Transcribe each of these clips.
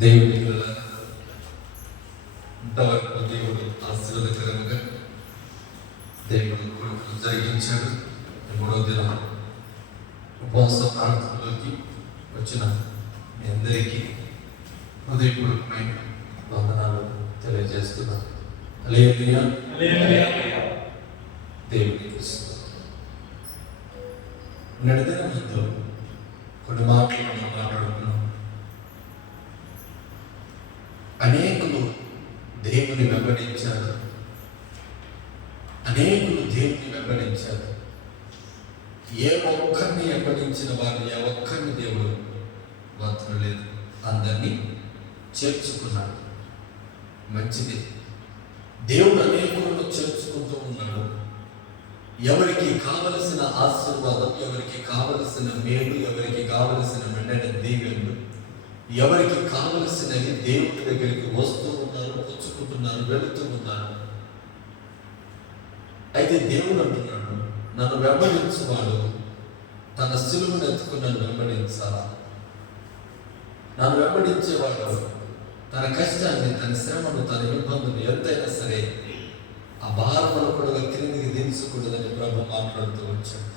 దేవుని ఇంతవరకు దేవుడు ఆశీర్వదకరంగా దేవుడు కొడుకులు జరిగించాడు. మూడవ దినం ఉపవాస ప్రార్థనలోకి వచ్చిన మీ అందరికీ హృదయపూర్వకమైన వందనాలు తెలియజేస్తున్నాను. హల్లెలూయా. దేవునికి నడిదిన ముందు కొన్ని మాటలు మనం మాట్లాడుకున్నాం. అనేకులు దేవుని వెంబడించారు, అనేకులు దేవుని వెంబడించారు. ఏ ఒక్కరిని వెంబడించిన వారు ఏ ఒక్కరిని దేవుడు మాత్రలేదు, అందరినీ చేర్చుకున్నాడు. మంచిది. దేవుడు అనేకులను చేర్చుకుంటూ ఉన్నాడు. ఎవరికి కావలసిన ఆశీర్వాదం, ఎవరికి కావలసిన మేలు, ఎవరికి కావలసిన మెండైన దీవెనలు, ఎవరికి కావలసినవి దేవుడి దగ్గరికి వస్తూ ఉన్నారు, పుచ్చుకుంటున్నారు, వెళుతూ ఉన్నారు. అయితే దేవుడు అంటున్నాడు, నన్ను వెంబడించువాడు తన సిలువను ఎత్తుకుని నన్ను వెంబడించాలా. నన్ను వెంబడించేవాడు తన కష్టాన్ని, తన శ్రమను, తన ఇబ్బందులు ఎంతైనా సరే ఆ భారములు కూడా క్రిందికి దించకూడదని ప్రభు మాట్లాడుతూ వచ్చాడు.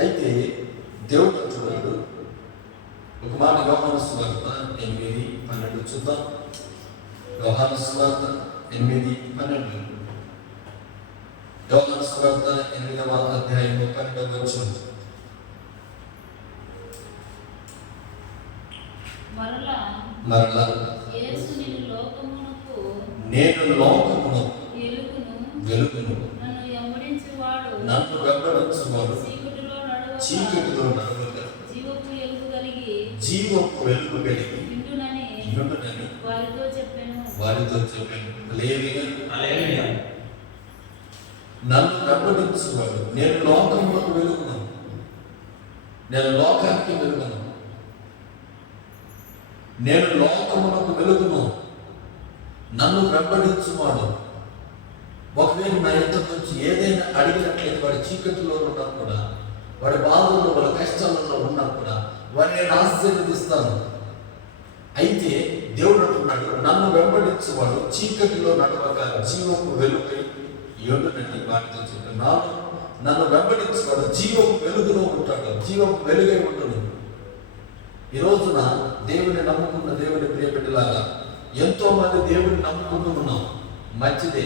అయితే దేవుడు అంటున్నాడు, ఒక మాట యోహాను సువార్త 8:12 చూద్దాం. యోహాను సువార్త 8:12. యోహాను సువార్త 8వ అధ్యాయం 12వ వచనం. మరలా నేను లోకమునకు వెలుగును, నన్ను వెంబడించువాడు చీకటిలో నడవక జీవపు వెలుగు కలిగి ఉండునని వారితో చెప్పాను. హల్లెలూయా. నన్ను వెంబడించువాడు, నేను లోకమునకు వెలుగును, నేను లోకానికి వెలుగును, నేను లోకమునకు వెలుగును, నన్ను వెంబడించువాడు. ఒకవేళ నా ఇద్దరి నుంచి ఏదైనా అడిగినట్లయితే వాడి చీకటిలో ఉన్నా కూడా, వాడి బాధల్లో, వాళ్ళ కష్టాలలో ఉన్నా కూడా వాడిని నేను ఆశీర్వదిస్తాను. అయితే దేవుడు అంటున్నాడు, నన్ను వెంబడించేవాడు చీకటిలో నడవక జీవపు వెలుగై ఉండునని వాటితో చెప్తున్నాను. నన్ను వెంబడించేవాడు జీవపు వెలుగులో ఉంటాడు, జీవపు వెలుగై ఉండును. ఈ రోజున దేవుని నమ్ముకున్న దేవుని ప్రియబిడ్డలాగా ఎంతో మంది దేవుని నమ్ముకుంటూ ఉన్నాం. మంచిదే.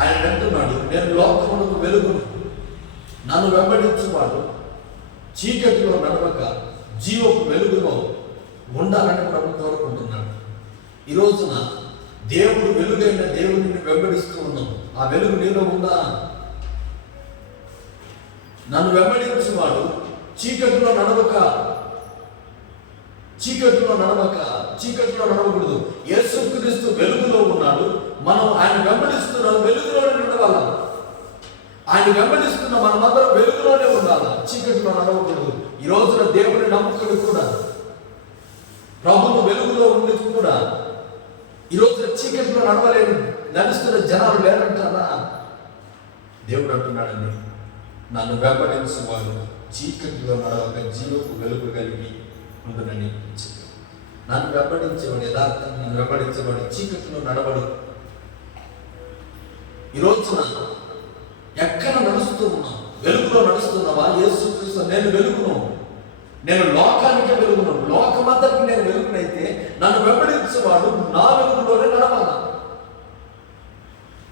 ఆయన అంటున్నాడు, నేను లోకమునకు వెలుగును, నన్ను వెంబడించువాడు చీకటిలో నడవక జీవపు వెలుగులో ఉండాలని ప్రభు కోరుకుంటున్నాడు. ఈ రోజున దేవుడు వెలుగైన దేవుడిని వెంబడిస్తూ ఉన్నాం. ఆ వెలుగు నీలో ఉందా? నన్ను వెంబడించువాడు చీకటిలో నడవకూడదు. యేసుక్రీస్తు వెలుగులో ఉన్నాడు. మనం ఆయన వెంబడిస్తున్నాం, వెలుగులోనే నడవాలా. ఆయన వెంబడిస్తున్న మనమందరం వెలుగులోనే ఉండాలా, చీకటిలో నడవకూడదు. ఈ రోజున దేవుని నమ్ముకుని కూడా, ప్రభువు వెలుగులో ఉండి కూడా ఈ రోజున చీకటిలో నడుస్తున్న జనాలు లేరంటారా? దేవుడు అంటున్నాడని, నన్ను వెంబడించువాడు చీకటిలో నడవక జీవపు వెలుగు కలిగి ఉండునని చెప్పాడు. నన్ను వెంబడించేవాడు యథార్థం, నన్ను వెంబడించేవాడు చీకటిలో నడవడు. ఈ రోజున ఎక్కడ నడుస్తూ ఉన్నావు? వెలుగులో నడుస్తున్నావా? యేసుక్రీస్తు నేను వెలుగును, నేను లోకానికి వెలుగును, లోకమంతటికి నేను వెలుగునైతే నన్ను వెంబడించేవాడు నా వెలుగులోనే నడవాలా.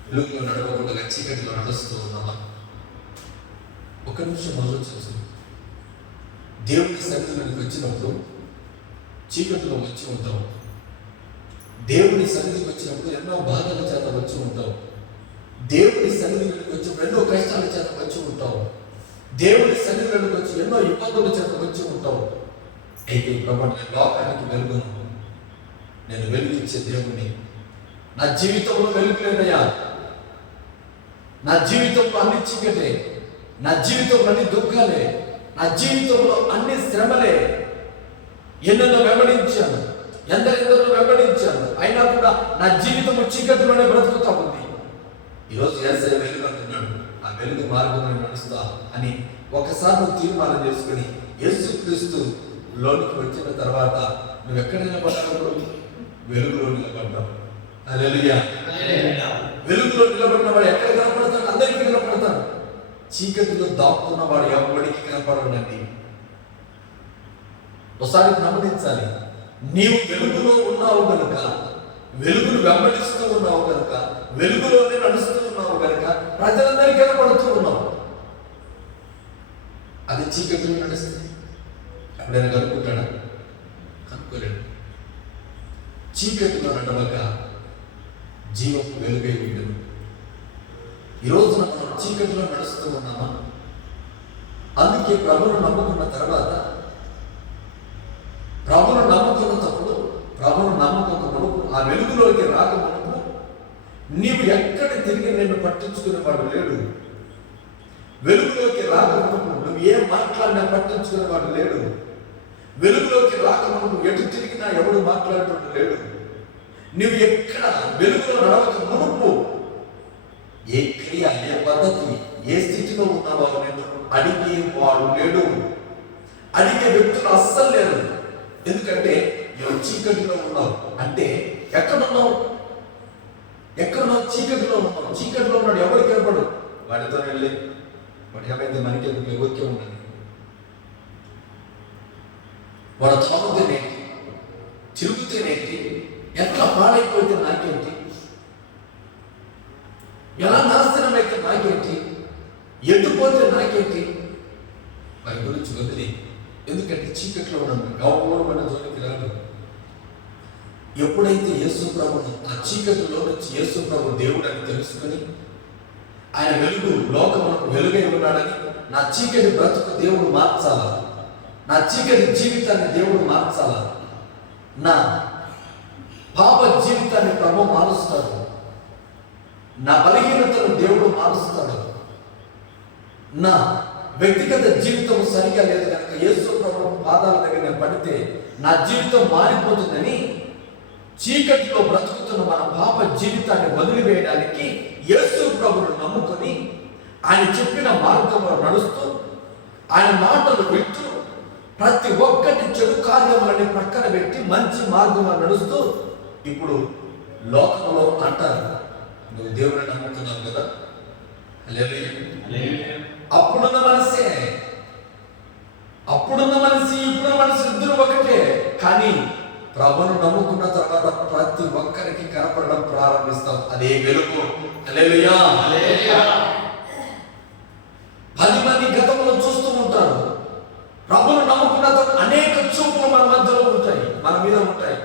వెలుగులో నడవకుండా చీకటిలో నడుస్తూ ఉన్నావా? ఒక నిమిషం ఆలోచించు. దేవుని సన్నిధిలోకి వచ్చినప్పుడు చీకటిలో వచ్చి ఉంటావు. దేవుని సన్నిధికి వచ్చినప్పుడు ఎన్నో బాధల చేత వచ్చి ఉంటావు. దేవుని సన్నిధిలోకి వచ్చినప్పుడు ఎన్నో కష్టాల చేత వచ్చి ఉంటావు. దేవుని సన్నిధిలోకి వచ్చి ఎన్నో ఇబ్బందుల చేత వచ్చి ఉంటావు. అయితే ప్రభు, నేను లోకానికి వెలుగును, నేను వెలుగిచ్చే దేవుని. నా జీవితంలో వెలుగు లేదయ్యా, నా జీవితంలో అన్ని చీకటే, నా జీవితంలో అన్ని దుఃఖాలే, నా జీవితంలో అన్ని శ్రమలే. ఎన్నెన్నో వెంబడించాను, ఎందరెందరో వెంబడించాను, అయినా కూడా నా జీవితము చీకటిలోనే బ్రతుకుతా ఉంది. ఈరోజు యేసయ్య వెలుగు అంటున్నాడు, ఆ వెలుగు మార్గంలో నడుస్తా అని ఒకసారి నువ్వు తీర్మానం చేసుకుని యేసుక్రీస్తు లోనికి వచ్చిన తర్వాత నువ్వు ఎక్కడ నిలబడ్డావు? వెలుగులో నిలబడ్డావు. హల్లెలూయా. వెలుగులో నిలబడిన వాడు ఎక్కడ కనపడతాడు? అందరికీ కనపడతాడు. చీకటిలో దాక్కున్న వాడు ఎవరికి కనపడండి. ఒకసారి గమనించాలి, నీవు వెలుగులో ఉన్నావు కనుక, వెలుగును వెంబడిస్తూ ఉన్నావు కనుక, వెలుగులోనే నడుస్తూ ఉన్నావు కనుక ప్రజలందరికీ కనపడుతూ ఉన్నావు. అది చీకటిలో నడుస్తుంది. ఎప్పుడైనా కనుక్కుంటాడా? కనుక్కోలేడు. చీకటిలో నడవక జీవపు వెలుగై ఉండదు. ఈరోజు మనం చీకటిలో నడుస్తూ ఉన్నామా? అందుకే ప్రభువును నమ్ముకున్న తర్వాత, ప్రభువును నమ్ముకున్నప్పుడు, ప్రభువును నమ్ముకున్నప్పుడు ఆ వెలుగులోకి రాకమునకు నీవు ఎక్కడ తిరిగి నిన్ను పట్టించుకునేవాడు లేడు. వెలుగులోకి రాకమునకు నువ్వు ఏం మాట్లాడినా పట్టించుకునేవాడు లేడు. వెలుగులోకి రాకమునకు ఎటు తిరిగినా ఎవడు మాట్లాడేవాడు లేడు. నువ్వు ఎక్కడ వెలుగులో నడవక మునుపు ఏ క్రియ, ఏ పద్ధతి, ఏ స్థితిలో ఉన్నావో నేను అడిగే వాడు లేడు. అడిగే వ్యక్తులు అస్సలు లేరు. ఎందుకంటే నువ్వు చీకటిలో ఉన్నావు. అంటే ఎక్కడున్నావు? ఎక్కడున్నావు? చీకటిలో ఉన్నావు. చీకటిలో ఉన్నాడు ఎవరికి ఏర్పడు? వాడితో వెళ్ళి వాడు ఏమైతే మనకి ఎందుకు ఎవరికే ఉన్నది. వాడు తాగుతేనేంటి, తిరుగుతేనేంటి, ఎట్లా పాడైపోతే నాకేంటి, ఎలా నాశనం అయితే నాకేంటి, ఎట్టుపోతే నాకేంటి, వారి గురించి వదిలి. ఎందుకంటే చీకట్లో ఉన్నాను, గౌరవమైన జోలికి రాడు. ఎప్పుడైతే యేసు ప్రభును ఆ చీకటిలో నుంచి యేసు ప్రభు దేవుడు అని తెలుసుకుని, ఆయన వెలుగు లోకమునకు వెలుగై ఉన్నాడని, నా చీకటి బ్రతుకు దేవుడు మార్చాలా, నా చీకటి జీవితాన్ని దేవుడు మార్చాలా, నా పాప జీవితాన్ని ప్రభు మారుస్తాడు, నా బలహీనతను దేవుడు మారుస్తాడు, నా వ్యక్తిగత జీవితం సరిగా లేదు కనుక యేసు ప్రభు పాదాల దగ్గర నేను పడితే నా జీవితం మారిపోతుందని చీకటిలో బ్రతుకుతున్న మన పాప జీవితాన్ని వదిలివేయడానికి యేసు ప్రభువును నమ్ముకొని ఆయన చెప్పిన మార్గంలో నడుస్తూ, ఆయన మాటలు వింటూ, ప్రతి ఒక్కటి చెడు కార్యములని ప్రక్కన పెట్టి మంచి మార్గంలో నడుస్తూ, ఇప్పుడు లోకంలో అంటారు నువ్వు దేవుని నమ్ముతున్నావు కదా, అప్పుడున్న మనసే, అప్పుడున్న మనిషి ఇప్పుడున్న మనిషి ఇద్దరు ఒకటే. కానీ ప్రభువును నమ్ముకున్న తర్వాత ప్రతి ఒక్కరికి కనపడడం ప్రారంభిస్తాం. అదే వెలుగు. హల్లెలూయా. 10 మంది గతంలో చూస్తూ ఉంటారు. ప్రభువును నమ్ముకున్న తర్వాత అనేక చూపులు మన మధ్యలో ఉంటాయి, మన మీద ఉంటాయి.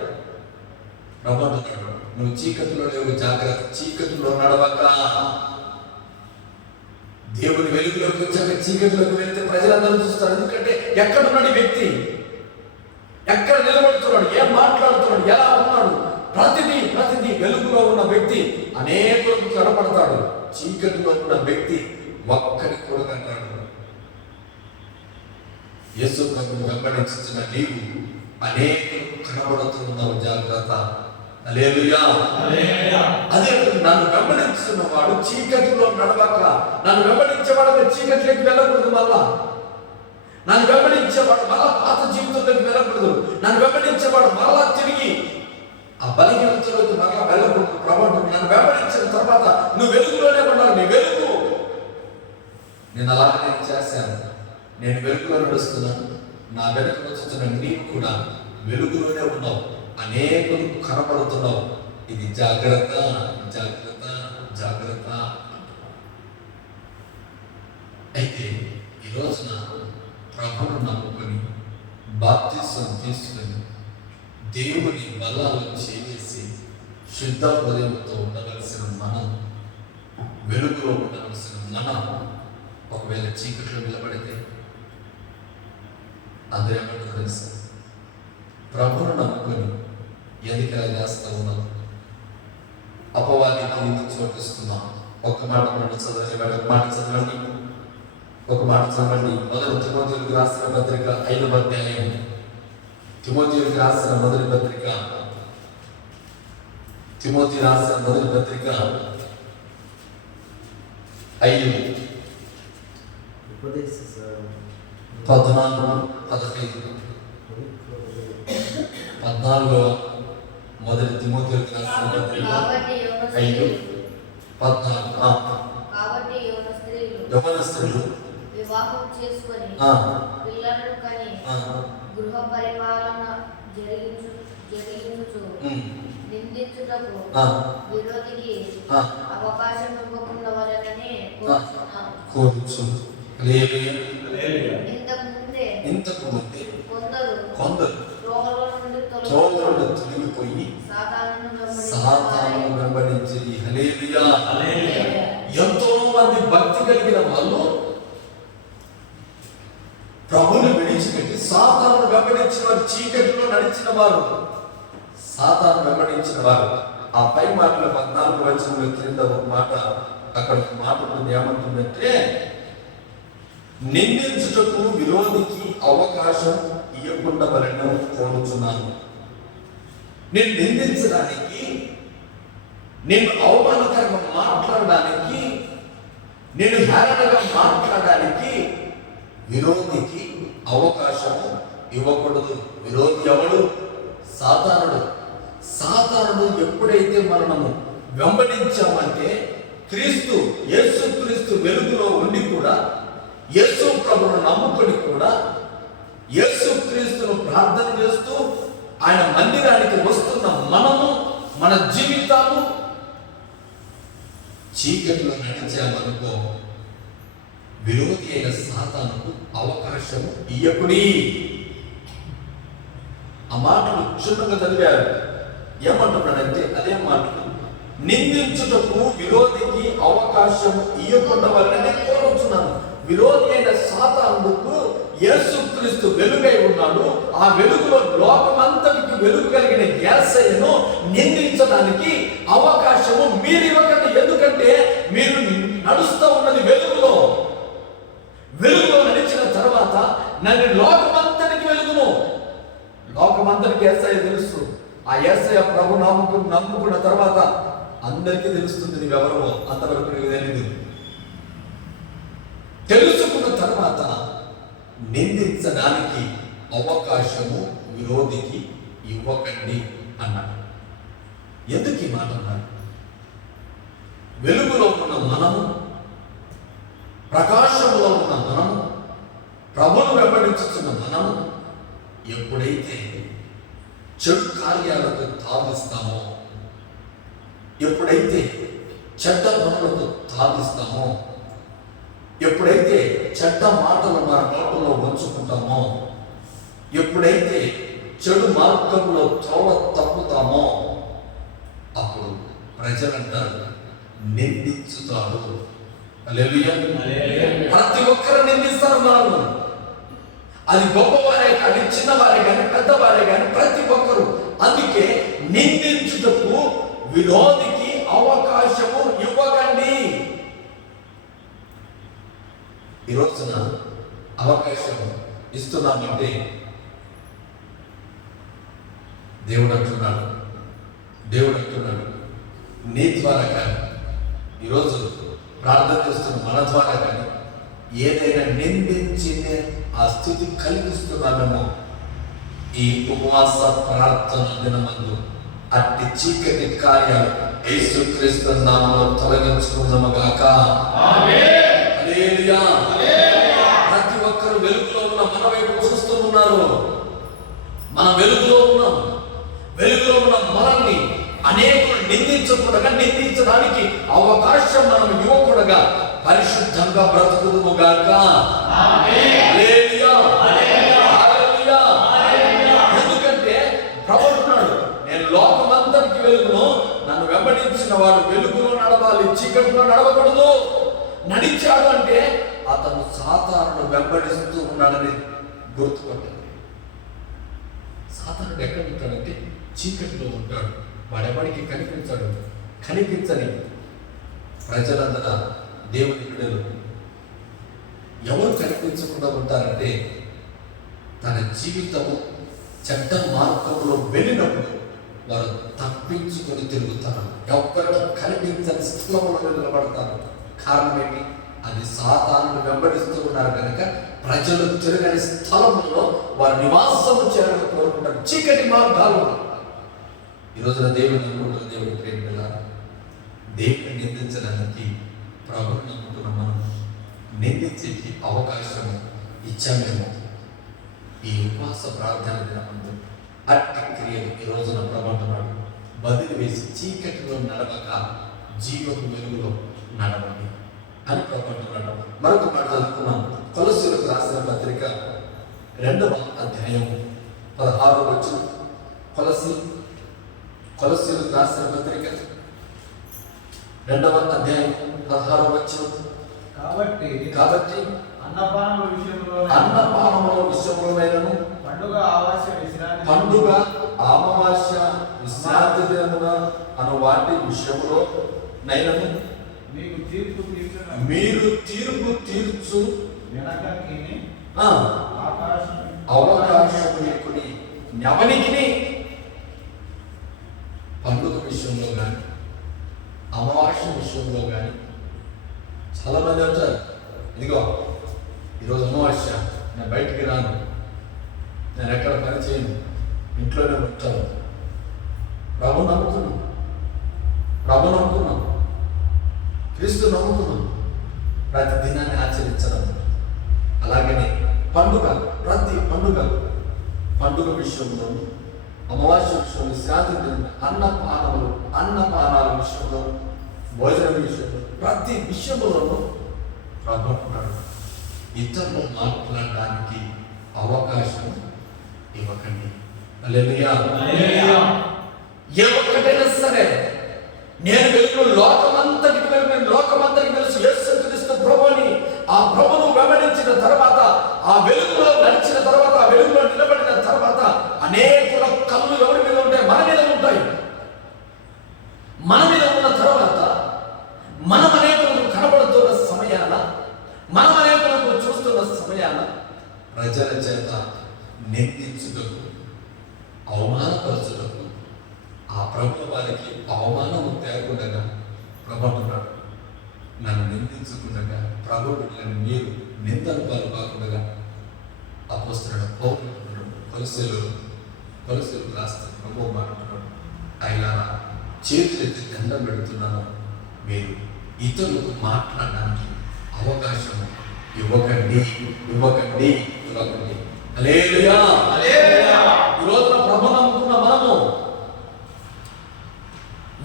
ప్రభు అంటున్నాడు, నువ్వు చీకటిలో లేవు, జాగ్రత్త. చీకటిలో నడవక దేవుని వెలుగులోకి వచ్చాక చీకటిలోకి వెళ్తే ప్రజలందరూ చూస్తారు. ఎందుకంటే ఎక్కడున్నాడు ఈ వ్యక్తి, ఎక్కడ నిలబడుతున్నాడు, ఏం మాట్లాడుతున్నాడు, ఎలా ఉన్నాడు, ప్రతిదీ వెలుగులో ఉన్న వ్యక్తి అనేకులకు కనపడతాడు. చీకటిలో ఉన్న వ్యక్తి ఒక్కరికి కూడా కనపడతాడు. యేసు ప్రభువును వెంబడించిన నీవు అనేకులకు కనబడుతున్నావు, జాగ్రత్త. హల్లెలూయా. అదే నన్ను వెంబడించిన వాడు చీకటిలో నడవక, నన్ను వెంబడించేవాడు చీకటిలోకి వెళ్ళకూడదు. మళ్ళా నన్ను వెంబడించేవాడు మళ్ళా పాత జీవితంలోకి వెళ్ళకూడదు. నన్ను వెంబడించేవాడు మళ్ళా తిరిగి ఆ బలహీనతలోకి మళ్ళా వెళ్ళకూడదు. ప్రభావం నన్ను వెంబడించిన తర్వాత నువ్వు వెలుగులోనే ఉండాలి. నీ వెలుగు. నేను అలాగే చేశాను. నేను వెలుగులో నడుస్తున్నాను. నా వెనుక వచ్చుతున్న నీవు కూడా వెలుగులోనే ఉన్నావు, అనేకులకు కనపడుతున్నావు. ఇది జాగ్రత్త, జాగ్రత్త, జాగ్రత్త. అయితే ఈ రోజున ప్రభువును నమ్ముకొని బాప్తిసం తీసుకొని దేవుని బలాలు చేసి శుద్ధ హృదయంతో ఉండవలసిన మనం, వెలుగులో ఉండవలసిన మనం ఒకవేళ చీకట్లో నిలబడితే అందరూ ఏమంటారు తెలుసా? ప్రభువును నమ్ముకొని ఎందుకు ఇలా చేస్తా ఉన్నాం, అపవాదికి ఎందుకు చోటిస్తున్నాం. ఒక మాట చదవండి, ఒక మాట చదవండి, ఒక మాట చదవండి. మొదటి తిమోతియులకు రాసిన పత్రిక 5వ అధ్యాయం. తిమోతియులకు రాసిన మొదటి పత్రిక, తిమోతి రాసిన మొదటి పత్రిక 5:14-15. 14 మొదటి తిమోథెయులకు రాసిన పత్రిక 5:14. కాబట్టి యవ్వన స్త్రీలు వివాహం చేసుకొని పిల్లలను కని గృహ పరిపాలన జరిగించుచు నిందించుటకు విరోధికి అవకాశం ఇవ్వకుండా వలనని కోరుచున్నాను. ఇంతకు ముందే కొందరు త్రోవలో నుండి తొలగిపోయి సాతానును వెంబడించి హల్లెలూయా. ఎంతో మంది భక్తి కలిగిన వాళ్ళు ప్రభువుని విడిచిపెట్టి సాతానును వెంబడించిన వారు, చీకటిలో నడిచిన వారు, సాతాను వెంబడించిన వారు. ఆ పై మాటలు 14 వచనంలో క్రింద ఒక మాట, అక్కడ ఒక మాట ఉంటుంది. ఏమంటుందంటే, నిందించుటకు విరోధికి అవకాశం ఇవ్వకుండా వలన కోరుచున్నాను. నేను నిందించడానికి, నేను అవమానకరంగా మాట్లాడడానికి, నేను హేళనగా మాట్లాడడానికి విరోధికి అవకాశం ఇవ్వకూడదు. విరోధి ఎవడు? సాతానుడు. సాతానుడు ఎప్పుడైతే మనము వెంబడించామంటే, క్రీస్తు యేసు క్రీస్తు వెలుగులో ఉండి కూడా, యేసు ప్రభువును నమ్ముకొని కూడా, యేసు క్రీస్తును ప్రార్థన చేస్తూ ఆయన మందిరానికి వస్తున్న మనము, మన జీవితాలు చీకటిలో నడిచామనుకో, విరోధి అయిన సాతానుకు అవకాశం ఇయ్యకుడి. ఆ మాటలు క్షుణ్ణంగా చదివారు. ఏమంటున్నాడంటే, అదే మాటలు నిందించుటకు విరోధికి అవకాశం ఇయ్యకుండా వలన కోరుచున్నాను. విరోధి అయిన సాతానుకు యేసుక్రీస్తు వెలుగై ఉన్నాడు. ఆ వెలుగులో లోకమంతటికి వెలుగు కలిగిన యేసయ్యను నిందించడానికి అవకాశము మీరు ఇవ్వకండి. ఎందుకంటే మీరు నడుస్తూ ఉన్నది వెలుగులో. వెలుగులో నడిచిన తర్వాత నన్ను లోకమంతటికి వెలుగును. లోకమంతటికి యేసయ్య తెలుసు. ఆ యేసయ్య ప్రభు నమ్ముకున్న తర్వాత అందరికీ తెలుస్తుంది నీవెవరో. అంతవరకు నీకు తెలియదు. తెలుసుకున్న తర్వాత నిందించడానికి అవకాశము విరోధికి ఇవ్వకండి అన్నాడు. ఎందుకు ఈ మాట అన్నాడు? వెలుగులో ఉన్న మనము, ప్రకాశంలో ఉన్న మనము, ప్రభువును వెంబడించుతున్న మనము ఎప్పుడైతే చెడు కార్యాలకు తావిస్తామో, ఎప్పుడైతే చెడ్డ పనులకు తావిస్తామో, ఎప్పుడైతే చెడ్డ మాటలు మన నోటిలో ఉంచుకుంటామో, ఎప్పుడైతే చెడు మార్గంలో త్రోవ తప్పుతామో, అప్పుడు ప్రజలంటారు నిందించుతారు. హల్లెలూయా. ప్రతి ఒక్కరు నిందిస్తారు మనల్ని. అది గొప్పవారే కానీ, చిన్నవారే కానీ, పెద్దవారే కానీ, ప్రతి ఒక్కరు. అందుకే నిందించుటకు విరోధికి అవకాశము ఇవ్వకండి. ఈ రోజున అవకాశం ఇస్తున్నామంటే దేవుడు అంటున్నాడు నీ ద్వారా కానీ, ఈరోజు ప్రార్థన చేస్తున్న మన ద్వారా కానీ ఏదైనా నిందించిన ఆ స్థితి కలిగిస్తున్నామేమో, ఈ ఉపవాస ప్రార్థన దినమందు అట్టి చీకటి కార్యాలు యేసుక్రీస్తు నామములో తొలగించుకుందాముగాక. హల్లెలూయా. ప్రతి ఒక్కరు వెలుగులో ఉన్న మన వైపు చూస్తూ ఉన్నారు. మన వెలుగులో ఉన్నాం. వెలుగులో ఉన్న మనల్ని అనేకులు నిందించడానికి అవకాశం మనం ఇవ్వకూడగా పరిశుద్ధంగా బ్రతుకుదుముగాక. హల్లెలూయా. హల్లెలూయా. ఎందుకంటే ప్రభువు అన్నాడు, నేను లోకమంతటికి వెలుగును. నన్ను వెంబడించిన వాడు వెలుగులో నడవాలి, చీకటిలో నడవకూడదు. నడిచాడు అంటే అతను సాతానును వెంబడిస్తూ ఉన్నాడని గుర్తుపట్టాడు. సాతానుడు ఎక్కడ ఉంటాడంటే చీకటిలో ఉంటాడు. వాడెవడికి కనిపించని ప్రజలందరూ దేవుని బిడ్డలు ఎవరు కనిపించకుండా ఉంటారంటే, తన జీవితము చెడ్డ మార్గంలో వెళ్ళినప్పుడు వారు తప్పించుకొని తిరుగుతారు. ఎవరికి కనిపించని స్థలంలో నిలబడతారు. కారణం ఏంటి? అది సాతాను వెంబడిస్తూ ఉన్నారు కనుక ప్రజలు తిరగని స్థలంలో వారి నివాసము చేయాలని కోరుకుంటారు, చీకటి మార్గాలు. ఈ రోజున దేవుని అనుకుంటున్న దేవుడి ప్రేమ దేవుని నిందించడానికి ప్రభువుని నమ్ముతున్న మనం నిందించేకి అవకాశం ఇచ్చామేమో. ఈ ఉపవాస ప్రార్థన దినమందు అట్టి క్రియలు ఈ రోజున ప్రభుత్వం బదిలి వేసి చీకటిలో నడవక జీవపు వెలుగులో నడవండి అని ప్రభుత్వం. మరొక మాట చదువుకున్నాం. కొలస్సీలకు రాసిన పత్రిక 2వ అధ్యాయం 16వ వచనం. కొలస్సీలకు రాసిన పత్రిక 2వ అధ్యాయం 16వ వచనం. కాబట్టి అన్నపానముల విషయంలోనైనను పండుగ అమావాస్య విశ్రాంతి దినమున అను వాటి విషయంలో నైనను మీరు తీర్పు తీర్చు అవకాశం లేకుని ఎవనికి పండుగ విషయంలో కానీ అమావాస్య విషయంలో కానీ చాలా మంది వచ్చారు. ఇదిగో ఈరోజు అమావాస్య, నేను బయటికి రాను, నేను ఎక్కడ పని చేయను, ఇంట్లోనే ఉంటాను. ప్రభు నమ్ముతున్నాం, క్రీస్తు నమ్ముతున్నాం. ప్రతి దినాన్ని ఆచరించడం. అలాగనే పండుగ, ప్రతి పండుగ విషయంలో, అమావాస్య విషయంలో, విశ్రాంతి దినం, అన్నపానాల విషయంలో, భోజనం విషయంలో, ప్రతి విషయంలోనూ ప్రభుత్వం ఇతరులు మాట్లాడడానికి అవకాశం ఇవ్వకండి. హల్లెలూయా. ఏ ఒక్కటైనా సరే, నేను వెలుగులో లోకమంతటికి తెలుసు యేసుక్రీస్తు ప్రభువుని. ఆ ప్రభువును వెంబడించిన తర్వాత, ఆ వెలుగులో నడిచిన తర్వాత, ఆ వెలుగులో నిలబడిన తర్వాత అనేకుల కళ్ళు ఎవరి మీద ఉంటాయి? మన మీద ఉంటాయి. మన మీద ఉన్న తర్వాత మనం అనేకులకు కనబడుతున్న సమయాన, మనం అనేకులకు చూస్తున్న సమయాన ప్రజల చేత నిందించుటకు, అవమానపరచుటకు, ఆ ప్రభు వారికి అవమానం తేకుండా ప్రభుత్వం నన్ను నిందించకుండా, ప్రభు బిడ్డలను మీరు నిందలు పాలు కాకుండా అపోస్తలుడు పౌలుడు కొలస్సీలకు రాస్తారు. ప్రభు మాట్లాడుతున్నాడు, అయినా చేతులెత్తి దండం పెడుతున్నాను, మీరు ఇతరులకు మాట్లాడడానికి అవకాశం ఇవ్వకండి. హల్లెలూయా. ఈ రోజున ప్రభు నమ్ముకున్న మనము,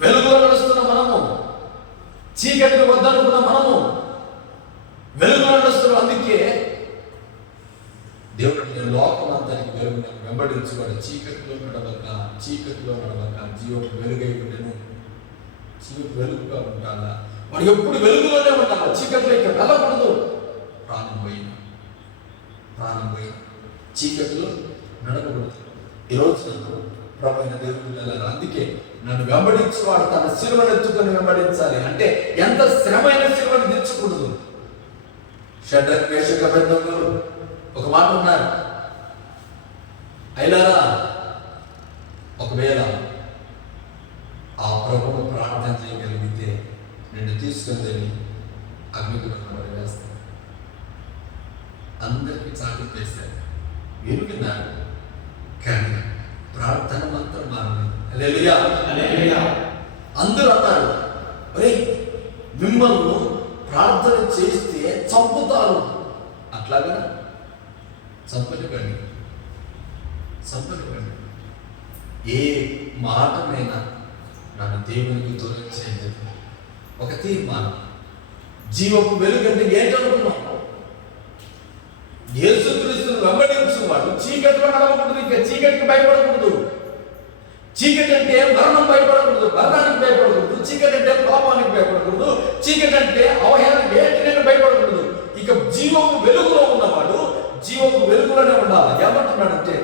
వెలుగులో నడుస్తున్న మనము, చీకటికి వద్దనుకున్న మనము వెలుగులో నడుస్తున్నాం. అందుకే దేవుడు లోకమంతరికి వెలుగు వెంబడించుకోండి, చీకటిలో నడవక జీవపు వెలుగై ఉండెను. జీవపు వెలుగుగా ఉండాలా, వాడు ఎప్పుడు వెలుగులోనే ఉండాలా, చీకటిలో ఇక్కడ వెళ్ళకూడదు. ప్రాణం పోయి చీకటిలో నడకూడదు. ఈరోజు నన్ను ప్రభు అయిన దేవుడు, అందుకే నన్ను వెంబడించేవాడు తన శిలువను ఎత్తుకొని వెంబడించాలి. అంటే ఎంత శ్రమైన శిలువను తెచ్చుకూడదు. షడ్రక్ మేషక్ అబేద్నెగోలు ఒక మాట ఉన్నారు, అయిలారా ఒకవేళ ఆ ప్రభువును ప్రార్థన చేయగలిగితే నిన్ను తీసుకెళ్తే అగ్నిగుండంలో వేస్తాను. అందరికీ చాటి చేశారు, విన్నారు, కానీ ప్రార్థన మాత్రం మారలేదు. హల్లెలూయా. అందరూ అన్నారు, మిమ్మల్ని ప్రార్థన చేస్తే చంపుతారు. అట్లాగా చంపనివ్వండి. ఏ మాటనైనా నన్ను దేవునికి దూరం చేయలేదు. ఒక తీర్మానం, జీవపు వెలుగంటే ఏంటనుకున్నాం? యేసుక్రీస్తును వెంబడించువాడు చీకటిలో నడవకూడదు, ఇంకా చీకటికి భయపడకూడదు. చీకటి అంటే మరణం భయపడకూడదు, మరణానికి భయపడకూడదు. చీకటి అంటే పాపానికి భయపడకూడదు. చీకటి అంటే అవహేళనకి ఏంటి భయపడకూడదు. ఇక జీవపు వెలుగులో ఉన్నవాడు జీవపు వెలుగులోనే ఉండాలి. ఏమంటున్నాడంటే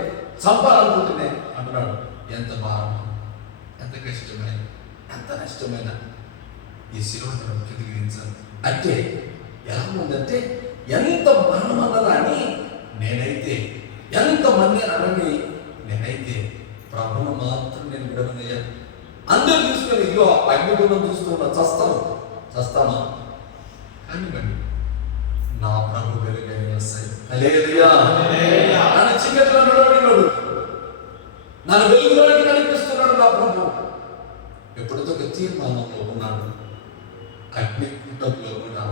చంపాలనుకుంటేనే అంటున్నాడు. ఎంత భారం, ఎంత కష్టమైన, ఎంత నష్టమైన ఈ శిలువను కిదిగించాలి అంటే ఎలా ఉందంటే, ఎంత మరణం అన్నదాన్ని నేనైతే, ఎంతమంది అనని నేనైతే ప్రభువును మాత్రం నేను విడవనయ్యాను. అందరూ తీసుకొని ఇదిగో అగ్నిగుండం చూస్తున్నా, చస్తామా కానివ్వండి, హల్లెలూయా. నన్ను చీకట్లో నడవడివాడు, నన్ను వెలుగులోకి నడిపిస్తున్నాడు నా ప్రభు. ఎప్పుడైతే ఒక తీర్మానంలో ఉన్నాడు, అగ్నిగుండంలో కూడా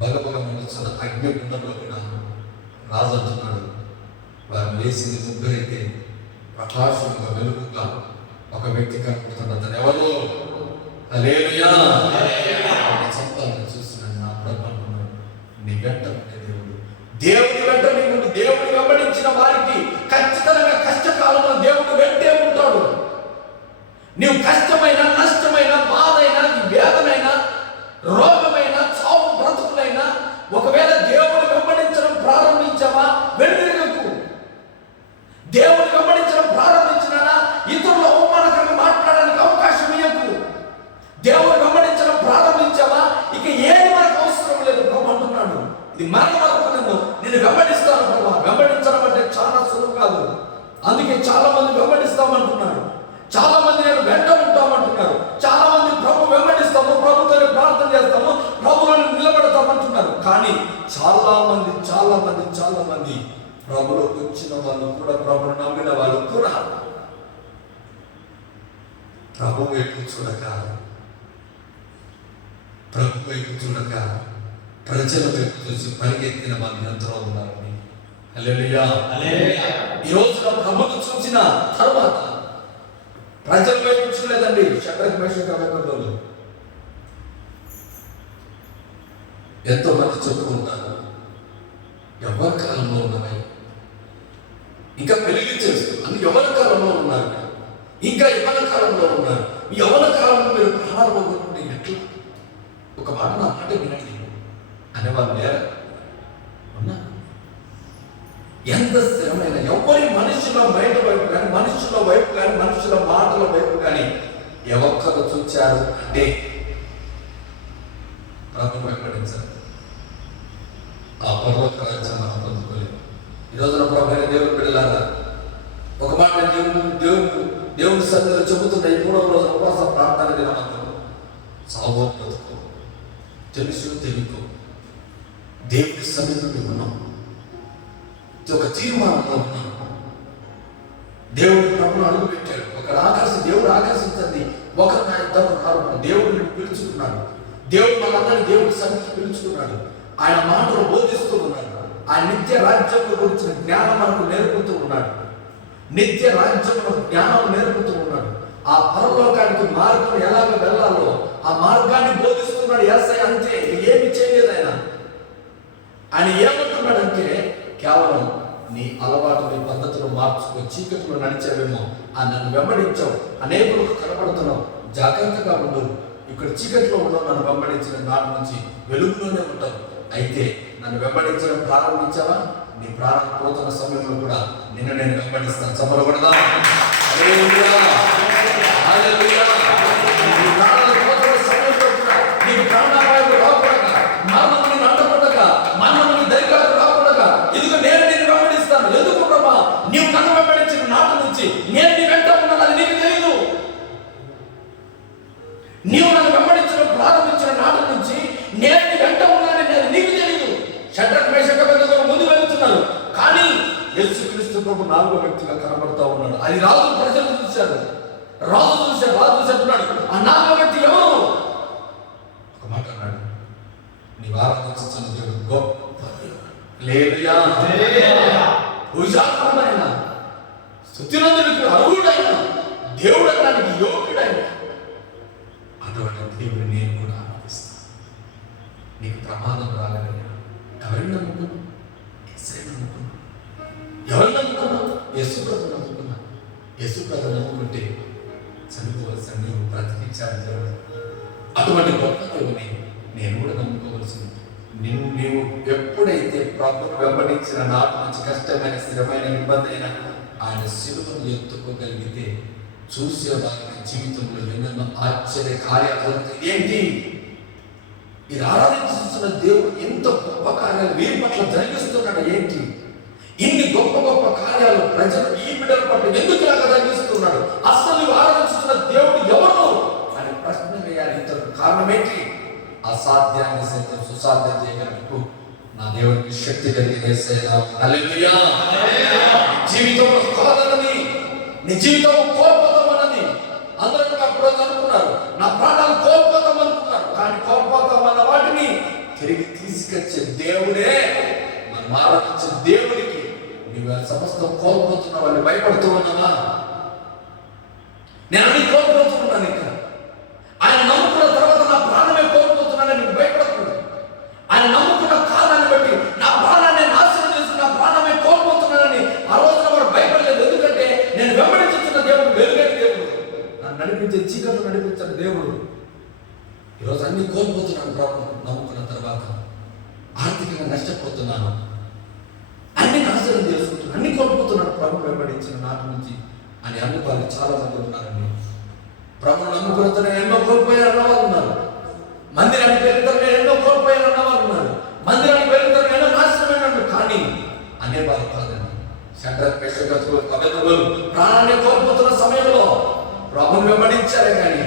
భగభగ మండుతున్న అగ్నిగుండంలో కూడా రాజు అంటున్నాడు, వారు లేచింది ముగ్గురైతే ప్రకాశంగా వెలుగుగా ఒక వ్యక్తి కనపడుతున్నాడు. అతను ఎవరు? హల్లెలూయా. సంతాలను చూస్తున్నాడు. నా ప్రభు అంటున్నాడు, నీ వెంట ఉండే దేవుడు, దేవుడి వెంట నీవు దేవుడు వెంబడించిన వారికి ఖచ్చితంగా కష్టకాలంలో దేవుడు వెంటే ఉంటాడు. నీవు కష్టమైన, నష్టమైన, బాధైనా, నీ వేదనైనా, రోగమైన, చావు బ్రతుకులైనా ఒకవేళ దేవుడు వెంబడించడం ప్రారంభించావా, వెనుదిరగకు. దేవుడు వెంబడించడం ప్రారంభించినా ఇతరుల అవమానకరంగా మాట్లాడడానికి అవకాశం ఇవ్వకు. దేవుడు వెంబడించడం ప్రారంభించావా, ఇక ఏది మనకు అవసరం లేదు. ప్రభు అంటున్నాడు, ఇది మరణం వరకు నేను వెంబడిస్తాను ప్రభు. వెంబడించడం అంటే చాలా సులువు కాదు. అందుకే చాలా మంది వెంబడిస్తామంటున్నారు, చాలా మంది నేను వెంట ఉంటామంటున్నారు, చాలా మంది ప్రభు వెంబడిస్తాము, ప్రభుతో ప్రార్థన చేస్తాము, ప్రభువులో నిలబడతామంటున్నారు. కానీ చాలా మంది ప్రభులోకి వచ్చిన వాళ్ళు కూడా, ప్రభుని నమ్మిన వాళ్ళు కూడా ప్రభు వైపు చూడక, ప్రజల వైపు చూసి పరిగెత్తిన వాళ్ళు ఎంతో ఉన్నారని. హల్లెలూయా. ఈ రోజున ప్రభును చూసిన తర్వాత ప్రజల వైపు చూడలేదండి. షడ్రక్ మేషక్ అబేద్నెగోలు ఎంతో మంది చెప్పుకుంటారు, ఎవరి కాలంలో ఉన్నవి, ఇంకా పెళ్లి చేస్తూ అన్ని యవ్వన కాలంలో ఉన్నారు, ఇంకా యవ్వన కాలంలో ఉన్నారు. ఈ యవ్వన కాలంలో మీరు ప్రాణాలు పోగొట్టుకుంటే ఎట్లా? ఒక మాట నా మాట వినండి అనేవాళ్ళు లేరా? ఉన్నారు. ఎంత స్థిరమైన ఎవరి మనుషుల బయట వైపు కానీ, మనుషుల వైపు కానీ, మనుషుల మాటల వైపు కానీ ఎవరు చూచారు అంటే ప్రభు వెంబడించారు. ఆ పర్వత రాజ్యం మనం పొందుకోలేదు. ఈరోజున ప్రభు దేవుడు బిడ్డలారా, ఒక మాట దేవుని సన్నిధిలో చెబుతున్న ఈ 3వ రోజు ఉపవాస ప్రార్థన దినమందు సావో బ్రతుకు తెలుసు తెలియకు దేవుడి సన్నిధిలో ఉన్నాం, ఒక తీర్మానంలో ఉన్నాం. దేవుడు ప్రభును అడుగు పెట్టాడు. దేవుడు ఆకర్షించింది ఒకరు నా ఇద్దరు కాదు. దేవుడు పిలుచుకున్నాడు. దేవుడు మనందరినీ దేవుడి సన్నిధికి పిలుచుకున్నాడు. ఆయన మాటలు బోధిస్తూ ఉన్నాడు. ఆయన నిత్య రాజ్యంలో గురించిన జ్ఞానం మనకు నేర్పుతూ ఉన్నాడు. నిత్య రాజ్యంలో జ్ఞానం నేర్పుతూ ఉన్నాడు. ఆ పరలోకానికి మార్గం ఎలాగ వెళ్ళాలో ఆ మార్గాన్ని బోధిస్తున్నాడు. యేసయ్య అంతే, ఏమి చేయలేదు ఆయన ఏమంటున్నాడంటే, కేవలం నీ అలవాటు, నీ పద్ధతులు మార్చుకో. చీకట్లో నడిచేవేమో, నన్ను వెంబడించావు, అనేకులకు కనపడుతున్నావు, జాగ్రత్తగా ఉండు. ఇక్కడ చీకట్లో ఉండవు, నన్ను వెంబడించిన నాటి నుంచి వెలుగులోనే ఉంటావు. అయితే నన్ను వెంబడించడం ప్రారంభించావా, నీ ప్రాణం పోతున్న సమయంలో కూడా నిన్ను నేను వెంబడిస్తాను. చమరబడదా? నీ ప్రాణాలు రాకూడగా, మరణముని అంటకూడగా, మరణముని దరికాలు రాకూడగా, ఇదిగో నేను నిన్ను వెంబడిస్తాను. ఎందుకు ప్రభా? నీవు నన్ను వెంబడించిన నాటి నుంచి నేను నీ వెంట ఉన్నానని నీకు తెలియదు. నీవు నన్ను వెంబడించడం ప్రారంభించిన నాటి నుంచి నేను నీ వెంట ఉన్నానని నీకు తెలియదు. షడ్రక్ మేషక్ అబేద్నెగోలు ముందు వెళ్తున్నారు, కానీ యేసుక్రీస్తు ప్రభు 4వ వ్యక్తిగా కనబడతా ఉన్నాడు. అది రాజు ప్రజలు చూశారు. రాజు చూస్తున్నాడు, ఆ 4వ వ్యక్తి ఎవరు? ఒక మాట అన్నాడు, నీ ఆరాధించిన దేవుడు గొప్ప భుజాకరమైన స్తుతినందులకు అర్హుడైన దేవుడు అనడానికి యోగ్యుడైన అటువంటి దేవుడు నేను కూడా ఆరాధిస్తాను. నీకు ప్రమాదం రాలేదయ్యా. ఎవరిని నమ్ముకున్నావు? యేసయ్యను నమ్ముకున్నావు. ఎవరిని నమ్ముకున్నావు? యేసుప్రభువు నమ్ముకున్నావు. యేసుప్రభువు నమ్ముకుంటే చనిపోవలసిన నీవు బ్రతికించాడు దేవుడు. అటువంటి గొప్ప దేవుని నేను కూడా నమ్ముకోవలసింది. నీవు ఎప్పుడైతే ప్రభువును వెంబడించిన నాటి నుంచి కష్టమైన, స్థిరమైన, ఇబ్బంది అయినా ఆయన శిలువను ఎత్తుకోగలిగితే చూసే వారి జీవితంలో ఎన్నెన్నో ఆశ్చర్య కార్యాలు జరుగుతాయి. ఏంటి? ఇది ఆరాధించుతున్న దేవుడు ఎంత గొప్ప కార్యాలు వీరి పట్ల జరిగిస్తున్నాడు. ఏంటి ఇన్ని గొప్ప గొప్ప కార్యాలు ప్రజలు ఈ బిడ్డల పట్ల ఎందుకు ఇలాగా జరిగిస్తున్నాడు? అసలు ఆరాధిస్తున్న దేవుడు ఎవరు అని ప్రశ్న వేయాలి. ఇంతకు కారణం ఏంటి? అసాధ్యాన్ని సైతం సుసాధ్యం చేయగలడు నా దేవునికి శక్తి కలిగిన యేసయ్య హల్లెలూయా. జీవితంలో కాదన్నది, నీ జీవితం కోల్పోతామన్నది అందరూ అప్పుడు అనుకున్నారు. నా ప్రాణాలు కోల్పోతాం అనుకున్నారు. కానీ కోల్పోతామన్న వాటిని తిరిగి తీసుకొచ్చే దేవుడే, మనం ఆరాధించే దేవుడికి నువ్వు సమస్తం కోల్పోతున్న వాళ్ళు భయపడుతూ ఉన్నావా? నేను అన్ని కోల్పోతున్నాను. ఇంకా ఆయన నమ్ముకున్న తర్వాత నా ప్రాణమే కోల్పోతున్నానని నువ్వు భయపడకూడదు. ఆయన నమ్ముకున్న కాలాన్ని బట్టి నా ప్రాణాన్ని నాశనం చేసి నా ప్రాణమే కోల్పోతున్నానని ఆ రోజున వారు భయపడలేదు. ఎందుకంటే నేను వెంబడించుతున్న దేవుడు వెలుగైన దేవుడు, నన్ను నడిపించే చీకట్లు నడిపించిన దేవుడు. ఈరోజు అన్ని కోల్పోతున్నాను ప్రభు నమ్ముకున్న తర్వాత. ఆర్థికంగా నష్టపోతున్నాను, అన్ని నాశనం చేసుకుంటున్నాను, అన్ని కోల్పోతున్నాను ప్రభు వెంబడించిన నాటి నుంచి అని అన్ని వాళ్ళు చాలా మంది ఉన్నారండి. ప్రభువు నమ్ముకున్న నేను ఎన్నో కోల్పోయారన్న వాళ్ళు ఉన్నారు. మందిరానికి వెళ్ళిన నేను ఎన్నో కోల్పోయారన్న వాళ్ళు ఉన్నారు. మందిరానికి వెళ్ళిన ఎన్నో నాశనమైనాడు. కానీ అనేవారు కాదండి. శంకరక్ మేషకులు ప్రాణాన్ని కోల్పోతున్న సమయంలో ప్రభువుని వెంబడించారే కానీ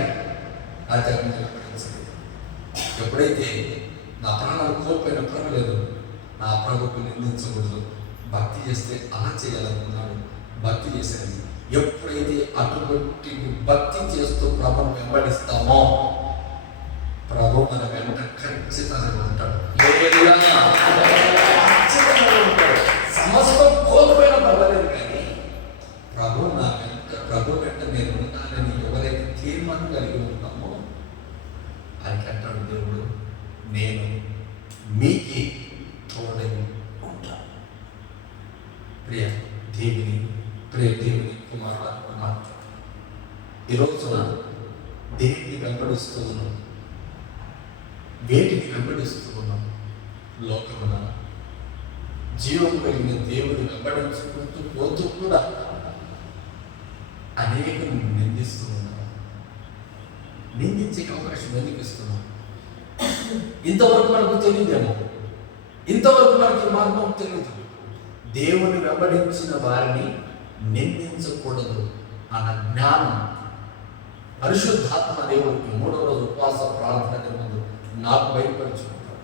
ఆధ్యాత్మిక వెంబడించలేదు. ఎప్పుడైతే నా ప్రాణాలు కోల్పోయిన పర్వాలేదు, నా ప్రభువుకు నిందించకూడదు, భక్తి చేస్తే అలా చేయాలనుకున్నాడు, భక్తి చేసేది. ఎప్పుడైతే అటువంటి భక్తి చేస్తూ ప్రభువును వెంబడిస్తామో ప్రభు మన వెంట ఖచ్చితంగా ఉంటాడు. సమస్తం కోల్పోయిన పర్వాలేదు కానీ ప్రభు వెంట నేను ఉన్నానని ఎవరైతే తీర్మానం కలిగి ఉన్నామో అది అంటాడు దేవుడు, నేను మీకి తోడై ఉంటాను. ప్రియ దేవుని కుమారుడు, ఈ రోజున దేవుని వెంబడిస్తూ ఉన్నాం. వేటిని వెంబడిస్తూ ఉన్నాం? లోకమున జీవం కలిగిన దేవుని వెంబడించుకుంటూ పోతూ కూడా అనేకులు నిందిస్తూ ఉన్నాం. నిందించే అవకాశం ఎందుకు ఇస్తున్నాం? ఇంతవరకు మనకు తెలియదేమో, ఇంతవరకు మనకి మార్గం తెలియదు. దేవుని వెంబడించిన వారిని నిందించకూడదు అన్న జ్ఞానం పరిశుద్ధాత్మ దేవుడికి 3వ రోజు ఉపవాస ప్రార్థన ముందు నాకు బయలుపరుచుకుంటాడు.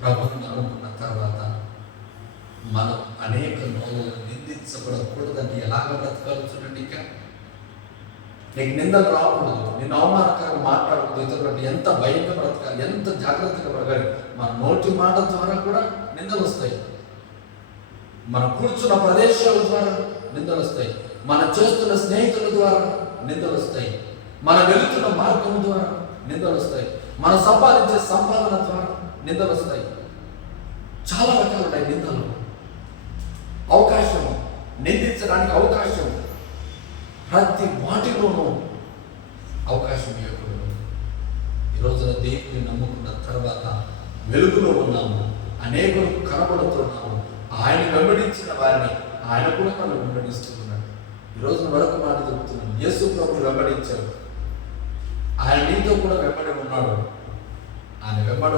ప్రభువుని నమ్ముకున్న తర్వాత మనం అనేక నోళ్ళను నిందించబడకూడదంటే ఎలాగ బ్రతకాలి చూడండి. ఇంకా నీకు నిందలు రాకూడదు, నేను అవమానకరంగా మాట్లాడకూడదు. ఇతరులు ఎంత భయంగా బ్రతకాలి, ఎంత జాగ్రత్తగా బ్రతకాలి. మన నోటి మాట ద్వారా కూడా నిందలు వస్తాయి, మనం కూర్చున్న ప్రదేశాల ద్వారా నిందలు వస్తాయి, మనం చేస్తున్న స్నేహితుల ద్వారా నిందలు వస్తాయి, మనం వెళుతున్న మార్గం ద్వారా నిందలు వస్తాయి, మనం సంపాదించే సంపాదన ద్వారా నిందలు వస్తాయి. చాలా రకాలు ఉంటాయి నిందలు. అవకాశం నిందించడానికి అవకాశం ప్రతి వాటిలోనూ అవకాశం ఇవ్వకూడదు. ఈరోజున దేవుని నమ్ముకున్న తర్వాత వెలుగులో ఉన్నాము, అనేకులు కనబడుతున్నాము. ఆయన వెంబడించిన వారిని ఆయన కూడా మనం వెంబడిస్తూ ఉన్నాడు. ఈరోజు మరొక మాట చెబుతున్నాను, యేసు ప్రభువు వెంబడించాడు, ఆయన నీతో కూడా వెంబడి ఉన్నాడు. ఆయన వెంబడి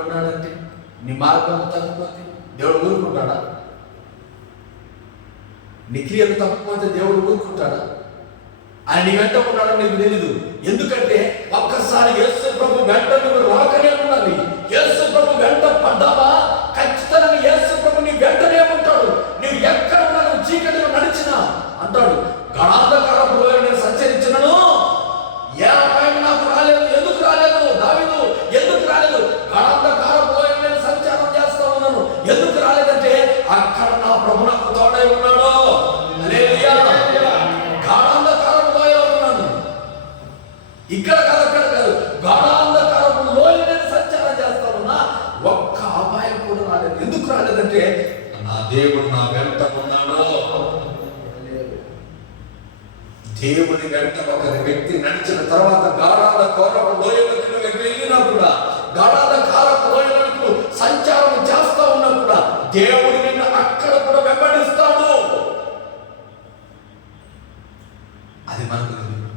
ఉన్నాడంటే నీ మార్గం తగ్గిపోతే దేవుడు ఊరుకుంటాడా? నీ క్రియలు తప్పకపోతే దేవుడు ఊరుకుంటాడా? ఆయన నీ వెంట ఉన్నాడని నీకు తెలీదు. ఎందుకంటే ఒక్కసారి యేసు ప్రభు వెంట నువ్వు రాకనే ఉండాలి. యేసు ప్రభు వెంట పడ్డావా ఖచ్చితంగా యేసు ప్రభు నీ వెంటనే ఉంటాడు. నువ్వు ఎక్కడ ఉన్నా, నువ్వు చీకటిలో నడిచినా అంటాడు, గణాంధకారపు లోయలో నేను సంచరించినను ఏ అపాయం నాకు రాలేదు. ఎందుకు రాలేదు? దావీదు ఎందుకు రాలేదు? గణాంధకారపు లోయలో నేను సంచారం చేస్తా ఉన్నాను. ఎందుకు రాలేదంటే అక్కడ నా ప్రభు నాకు తోడై ఉన్నాడు. గణాంధకారపు లోయలో ఉన్నాను, ఇక్కడ కాదు, అక్కడ కాదు, గణాంధకారపు లోయలో నేను సంచారం చేస్తా ఉన్నా. ఒక్క అపాయం కూడా రాలేదు. ఎందుకు రాలేదంటే నా దేవుడు నా వెంట ఉన్నాడు. దేవుని వెంట ఒక వ్యక్తి నడిచిన తర్వాత గాఢాంధకారపు లోయలోకి వెళ్ళినా కూడా, గాఢాంధకారపు లోయలకు సంచారం చేస్తా ఉన్నా కూడా దేవుడు నిన్ను అక్కడ కూడా వెంబడిస్తాడు. అది మనకు తెలియదు,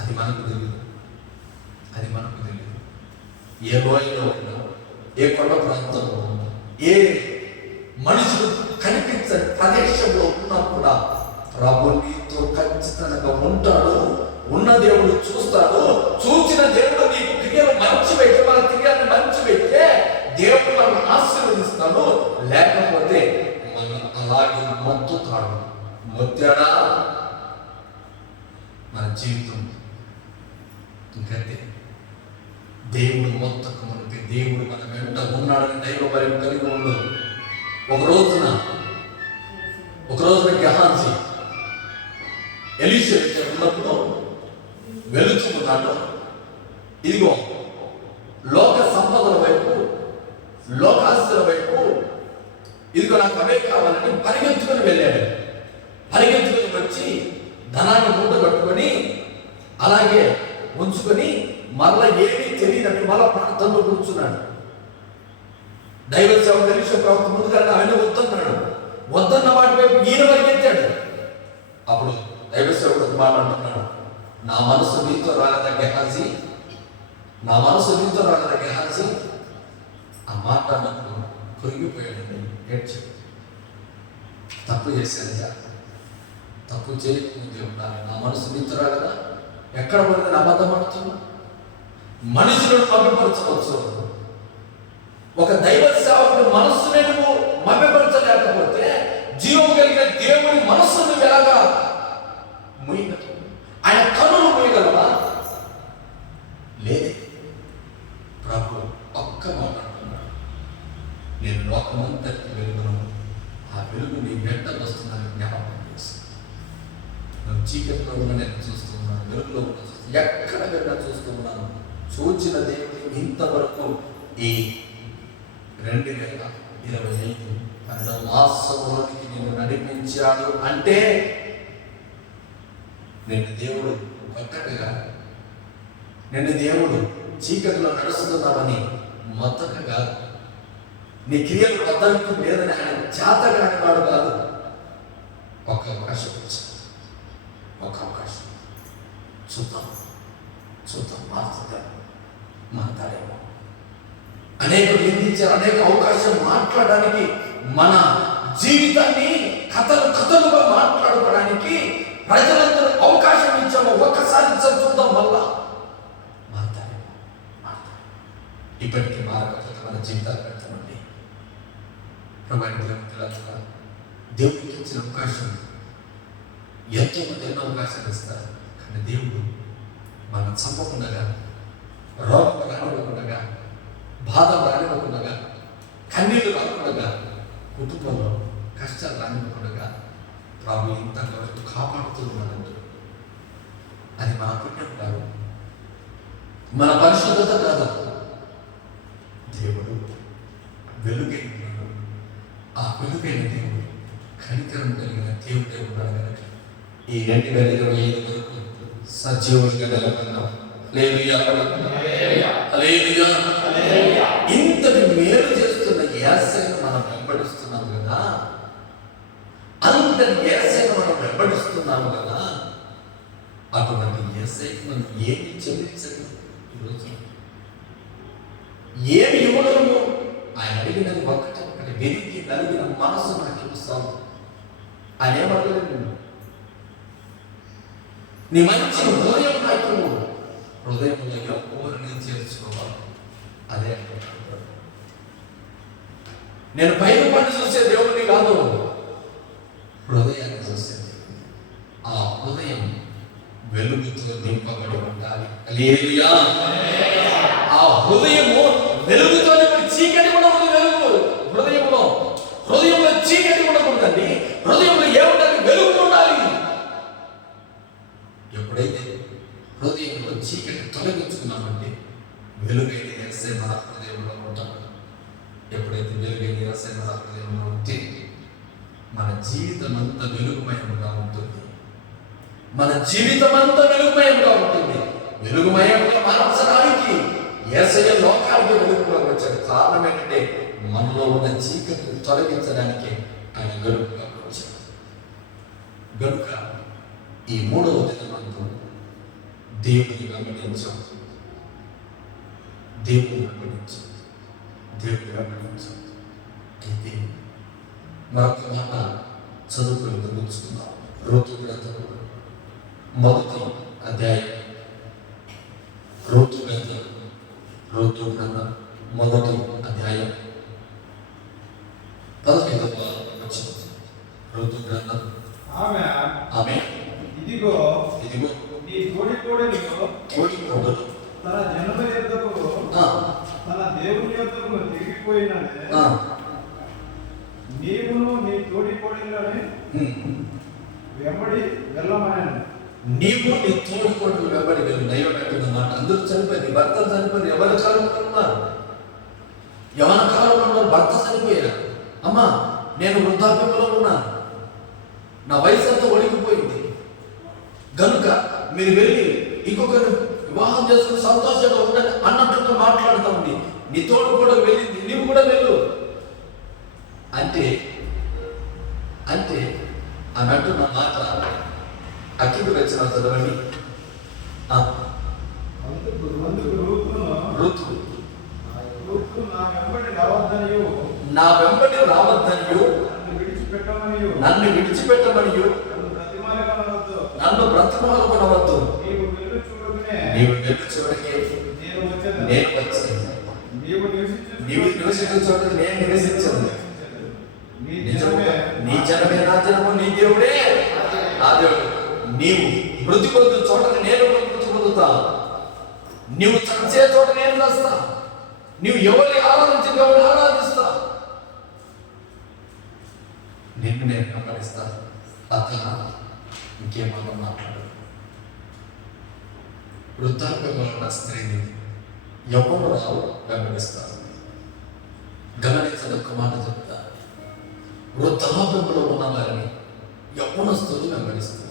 అది మనకు తెలియదు, అది మనకు తెలియదు. ఏ లోయలో ఉన్నా, ఏ కొండ ప్రాంతంలో ఉన్నా, ఏ మనుషులు కనిపించని ప్రదేశంలో ఉన్నా కూడా ప్రభు నీతో ఖచ్చితంగా ఉంటాడు. ఉన్న దేవుడు చూస్తాడు, చూసిన దేవుడు నీ క్రియలు మంచి వ్యక్తి, మన తిరిగి మంచి వ్యక్తే దేవుడు మనం ఆశీర్వదిస్తాడు. లేకపోతే మనం అలాగే మొత్తుతాడు. మొత్తాడా మన జీవితం ఇంకంతే. దేవుడు మొత్తకు మనకి, దేవుడు మన వెంట ఉన్నాడని దైవ భయం కలిగి ఉండు. ఒక రోజున గెహాజీ ఎలీషా ఉన్నప్పుడు వెళుతున్నాడు. ఇదిగో లోక సంపదల వైపు, లోకాస్తుల వైపు, ఇదిగో నాకు అవే కావాలని పరిగెత్తుకొని వెళ్ళాడు. పరిగెత్తుకొని వచ్చి ధనాన్ని మూట కట్టుకొని అలాగే ఉంచుకొని మరలా ఏమీ తెలియనట్టు మరలా ప్రాంతంలో కూర్చున్నాడు. దైవ సేవ ఎలీషా ప్రవక్త ముందుగా ఆయన వద్దన్నాడు. వద్దన్న వాటి వైపు ఈయన పరిగెత్తాడు. అప్పుడు దైవ సేవకుడు మాట అంటున్నాడు, నా మనసు నీతో రాగదా గెహాజీ, నా మనసు నీతో రాగదా గెహాజీ. ఆ మాట నాకు కొరిగిపోయాడు. ఏడ్చాడు. తప్పు చేశాను, తప్పు చేయకముందే ఉండాలి. నా మనసు నీతో రాగదా. ఎక్కడ పడితే అబద్ధం ఆడుతున్నా. మనుషులను మభ్యపరచవచ్చు. ఒక దైవ సేవకుడు మనస్సునే నువ్వు మభ్యపరచలేకపోతే జీవం కలిగిన దేవుని మనస్సును ఎలాగా ముయ్యగలవు? ఆయన కన్నులు ముయ్యగలవా? లేదే. ప్రభు ఒక్క మాట అంటున్నాడు, నేను లోకమంతటికి వెలుగును, ఆ వెలుగు నీ వెంట వస్తుందని జ్ఞాపకం చేస్తాను. నేను చీకటిలో ఉన్న నేను చూస్తున్నాను, వెలుగులో ఉన్న చూస్తున్నాను, ఎక్కడ వెళ్ళినా చూస్తున్నాను. చూచిన దేవుడు ఇంతవరకు ఈ 2025 12వ మాసంలోనికి నేను నడిపించాడు అంటే నేను దేవుడు కొత్తగా, నేను దేవుడు చీకటిలో నడుస్తున్నామని మొత్తగా కాదు, నీ క్రియలు వద్దకు లేదని ఆయన చేత కాని వాడు కాదు. ఒక అవకాశం ఇచ్చాడు, ఒక అవకాశం. చూద్దాం మాట్లాడేమో. అనేక నిందించారు, అనేక అవకాశం మాట్లాడడానికి, మన జీవితాన్ని కథలుగా మాట్లాడుకోవడానికి ప్రజలందరూ అవకాశం ఇచ్చాము. ఒక్కసారి చూద్దాం, మళ్ళా మాట్లాడేమో. ఇప్పటికీ మారకపోతే మన జీవితాలు పెడతామండి. ప్రభావితుల దేవుడికి ఇచ్చిన అవకాశం ఎంతో మంది ఎన్నో అవకాశాలు ఇస్తారు. కానీ దేవుడు మనం చంపకుండా, రోగం రానివ్వకుండా, బాధ రానివ్వకుండా, కన్నీళ్ళు రాకుండా, కుటుంబంలో కష్టాలు రానివ్వకుండా ప్రభు ఇంతవరకు కాపాడుతూ ఉన్నాడు. అది మన పుణ్యం కాదు, మన పరిశుద్ధత కాదు. దేవుడు వెలుగైన, ఆ వెలుగైన దేవుడు కనికరం కలిగిన దేవుడే ఉన్నాడు కనుక ఈ 2025 వరకు సజీవంగా నిలబడినాం. ఇంతటి మేలు చేస్తున్న యేసయ్యను మనం వెంబడిస్తున్నాం కదా, అంతటి యేసయ్యను మనం వెంబడిస్తున్నాము కదా, అటువంటి యేసయ్యకు మనం ఏమి చెల్లించగలం? ఈరోజు ఏమి ఇవ్వగలము? ఆయన అడిగినది ఒకటి వెలిగి నలిగిన మనసు నాకు ఇస్తాము. ఆయన ఏమడగలేదు, నీ మంచి హృదయం నాకు, హృదయంలో ఎవరిని చేర్చుకోవాలి. అదే అంటున్నాడు. నేను పైన పని చూసే దేవుడిని కాదు, హృదయాన్ని చూసేది. ఆ హృదయం వెలుగుతో నింపబడి ఉండాలి. హల్లెలూయా. ఆ హృదయము వెలుగుతో చీకటి ఉండకూడదు. వెలుగు హృదయంలో చీకటి ఉండకూడదండి. హృదయంలో ఏముండాలి? వెలుగు ఉండాలి. ఎప్పుడైతే హృదయంలో చీకటి తొలగించుకున్నామంటే వెలుగైన యేసయ్య మన హృదయంలో ఉంటాడు. ఎప్పుడైతే వెలుగైన యేసయ్య మన హృదయంలో ఉంటే మన జీవితం అంతా వెలుగుమయంగా ఉంటుంది. మన జీవితం అంతా వెలుగుమయంగా ఉంటుంది. వెలుగుమయంగా మార్చడానికి యేసయ్య లోకానికి వెలుగుగా వచ్చాడు. కారణం ఏంటంటే మనలో ఉన్న చీకటిని తొలగించడానికి ఆయన వెలుగుగా వచ్చాడు. గనుక ఈ 3వ దినమందు దేవుని వెంబడించాం. అయితే మరొక మాట చదువుకుని ముగించుకుందాం. ఋతు గ్రంథం 1వ అధ్యాయం. ఋతు గ్రంథం మొదటి అధ్యాయం 15వ వచనం. ఋతు గ్రంథం. ఆమె ఇదిగో నీ తోడికోడలు తన జనుల యొద్దకు తన దేవుని యొద్దకు తిరిగిపోయినదే నీవును నీ తోడికోడలని వెంబడి వెళ్ళమని. నీవు నీ తోడికోడలు వెంబడి వెళ్ళి దైవమైన మాట. అందరూ చనిపోయింది, భర్త చనిపోయింది. ఎవరి కాలంలో ఉన్నారు? యవన కాలంలో ఉన్నారు, భర్త చనిపోయారు. అమ్మా నేను వృద్ధాప్యంలో ఉన్నాను, నా వయసు అంతా ఒడిగిపోయింది గనుక మీరు వెళ్ళి ఇంకొకరు వివాహం చేసుకుని సంతోషంగా ఉండండి అన్నట్టుగా మాట్లాడుతూ ఉంది. నీ తోడు కూడా వెళ్ళింది, నీవు కూడా వెళ్ళు అంటే ఆమె అంటున్న మాట అక్కికి వచ్చిన చదవండి. నా వెంబడి రావద్దనియు నన్ను విడిచిపెట్టమనియు నన్ను బ్రతిమాలకొనవద్దు. నీవు వెళ్ళు చూడకే నేను వచ్చాను, నీవు నివసించిన చోట నేను నివసించను. నీ జనమే నా జనము, నీ దేవుడే నా దేవుడు. నీవు మృతి పొందు చోట నేను మృతి పొందుతా, నీవు చచ్చే చోట నేను చస్తా, నీవు ఎవరిని ఆరాధించి ఎవరిని ఆరాధిస్తా, నిన్ను నేను వెంబడిస్తా. అతను ఇంకేమన్నా మాట్లాడు. వృద్ధాప్యంలో ఉన్న స్త్రీని ఎవరు రావు వెంబడిస్తారు. గమనించని ఒక్క మాట చెప్తా, వృద్ధాప్యంలో ఉన్న వారిని యవ్వనస్తులు వెంబడిస్తున్నారు.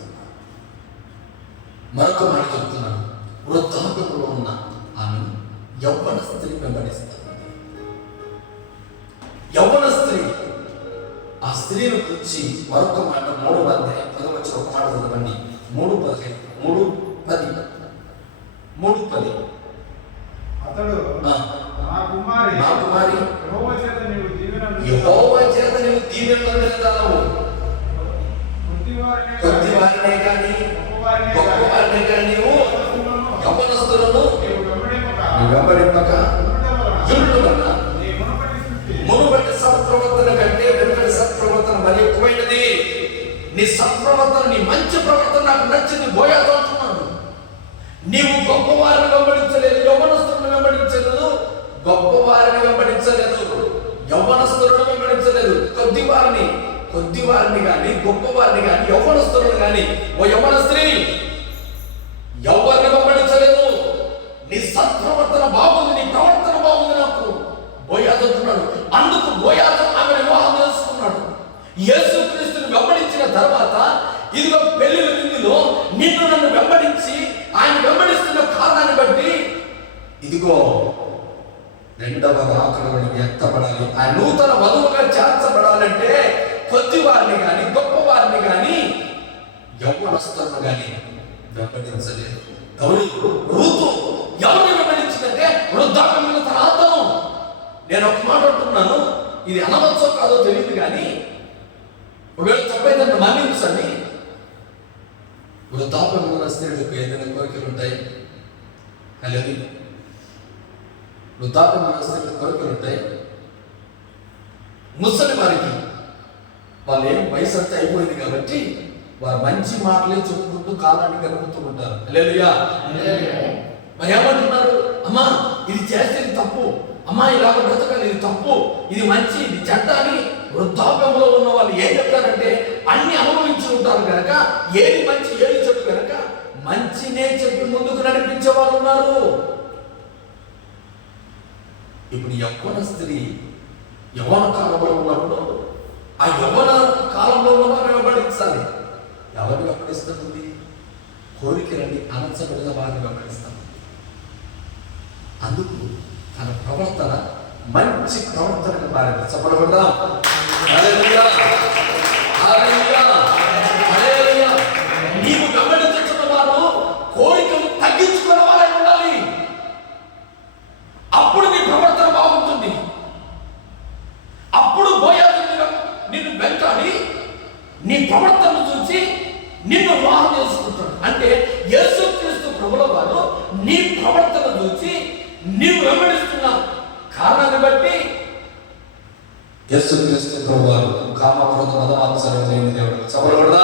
మరొక మాట చెప్తున్నాను, వృద్ధాప్యంలో ఉన్న ఆమె యవ్వన స్త్రీ వెంబడిస్తారు. యవ్వన స్త్రీ, ఆ స్త్రీని గురించి మరొక మాట 3వ అధ్యాయం 10వ వచనం ఒక మాట చదవండి. 3:10 అతడు నా కుమారి యెహోవా చేత నీవు దీవెనలు పొందుతావు. కొద్దివారినే కానీ గొప్పవారినే కానీ నీవు యవ్వనస్తులను వెంబడింపక యుళ్ళు వల్ల మునుపటి సత్ప్రవర్తన కంటే వెనుకటి సత్ప్రవర్తన మరి ఎక్కువైనది. నీ సత్ప్రవర్తన, నీ మంచి ప్రవర్తన నాకు నచ్చింది. బోయాజు అంటున్నాడు, నీవు గొప్పవారిని వెంబడించలేదు, యవ్వనస్తులను వెంబడించలేదు, గొప్పవారిని వెంబడించలేదు, యవ్వనస్తులను వెంబడించలేదు. కొద్దివారిని కానీ గొప్పవారిని కానీ యవ్వనస్తులను కానీ, ఓ యవ్వన స్త్రీ ఎవరిని వెంబడించలేదు. నీ సత్ప్రవర్తన బాగుంది, నీ ప్రవర్తన బాగుంది నాకు బోయాజు అంటున్నాడు. అందుకు బోయాజు ఆమెను వివాహం చేసుకున్నాడు. యేసుక్రీస్తుని వెంబడించిన తర్వాత ఇదిగో పెళ్లిల విందులో నిన్ను నన్ను వెంబడించి ఆయన వెంబడిస్తున్న కారణాన్ని బట్టి ఇదిగో రెండవ రాకడలోనికి ఎత్తబడాలి, ఆయన నూతన వధువుగా చేర్చబడాలంటే కొద్దివారిని కానీ గొప్పవారిని కానీ యవ్వనస్తులను కానీ వెంబడించలేదు. ఋతు ఎవరిని వెంబడించిందంటే వృద్ధాప్యంలో తన అర్థం. నేను ఒక మాట అంటున్నాను, ఇది అనవచ్చో కాదో తెలియదు కానీ ఒకవేళ తప్పైతే మన్నించండి. వృద్ధాప్యంలో ఉన్న స్త్రీలకు ఏదైనా కోరికలు ఉంటాయి. అలాగే వృద్ధాప్యంలో ఉన్న స్త్రీలకు కోరికలు ఉంటాయి. ముసలి వారికి వాళ్ళు ఏం వయసు అంతా అయిపోయింది కాబట్టి వారు మంచి మాటలే చెప్పుకుంటూ కాలాన్ని గడుపుతూ ఉంటారు. హల్లెలూయా. మరి ఏమంటున్నారు? అమ్మా ఇది చేస్తే ఇది తప్పు, అమ్మా ఇలాగ బ్రతకాలి, ఇది తప్పు, ఇది మంచి, ఇది చెడ్డ అని వృద్ధాప్యంలో ఉన్న వాళ్ళు ఏం చెప్తారంటే అన్ని అనుభవించి ఉంటారు కనుక ఏది మంచి ఏది చెడు కనుక మంచినే చెప్పి ముందుకు నడిపించే వాళ్ళు ఉన్నారు. ఇప్పుడు యవ్వన స్త్రీ యవ్వన కాలంలో ఉన్నప్పుడు ఆ యవ్వన కాలంలో ఉన్న వారిని వెంబడించాలి. ఎవరిని వెంబడిస్తుంది? కోరికలని అనర్చబడిన వారిని వెంబడిస్తాం. అందుకు తన ప్రవర్తన మంచి ప్రవర్తనకు మారింది. చెప్పబడదాం. నీవు గమనించుతున్న వారు కోరికలు తగ్గించుకున్న వారై ఉండాలి. అప్పుడు నీ ప్రవర్తన బాగుంటుంది. అప్పుడు బోయాజు నిన్ను వెంటాడి నీ ప్రవర్తనను చూసి నిన్ను వివాహం చేసుకుంటాడు. అంటే యేసుక్రీస్తు ప్రభుల వారు నీ ప్రవర్తన చూసి నీవు వెంబడిస్తున్న కారణం యేసుక్రీస్తు ప్రభువారు కామక్రోధ మదమాత్సర్యం లేని దేవుడు. చెప్పకూడదా?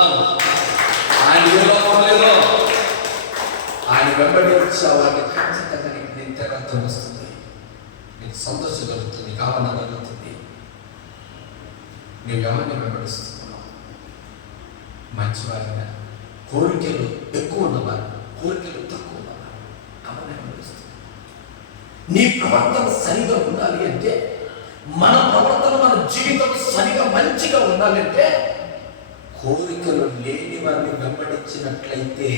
ఆయన ఏ లోపం లేదు. ఆయన వెంబడించే వాడిని ఖచ్చితంగా నీకు నిత్యరత్వం వస్తుంది, నీకు సంతోషం కలుగుతుంది, నీకు ఆనందం కలుగుతుంది. నీవు ఎవరిని వెంబడిస్తున్నావు? మంచివారిగా, కోరికలు ఎక్కువ ఉన్నవారు, కోరికలు తక్కువ ఉన్నవారు ఎవరిని వెంబడిస్తున్నావు? నీ ప్రవర్తన సరిగా ఉండాలి అంటే, మన ప్రవర్తన, మన జీవితం సరిగా మంచిగా ఉండాలంటే, కోరికలు లేని వారిని వెంబడించినట్లయితే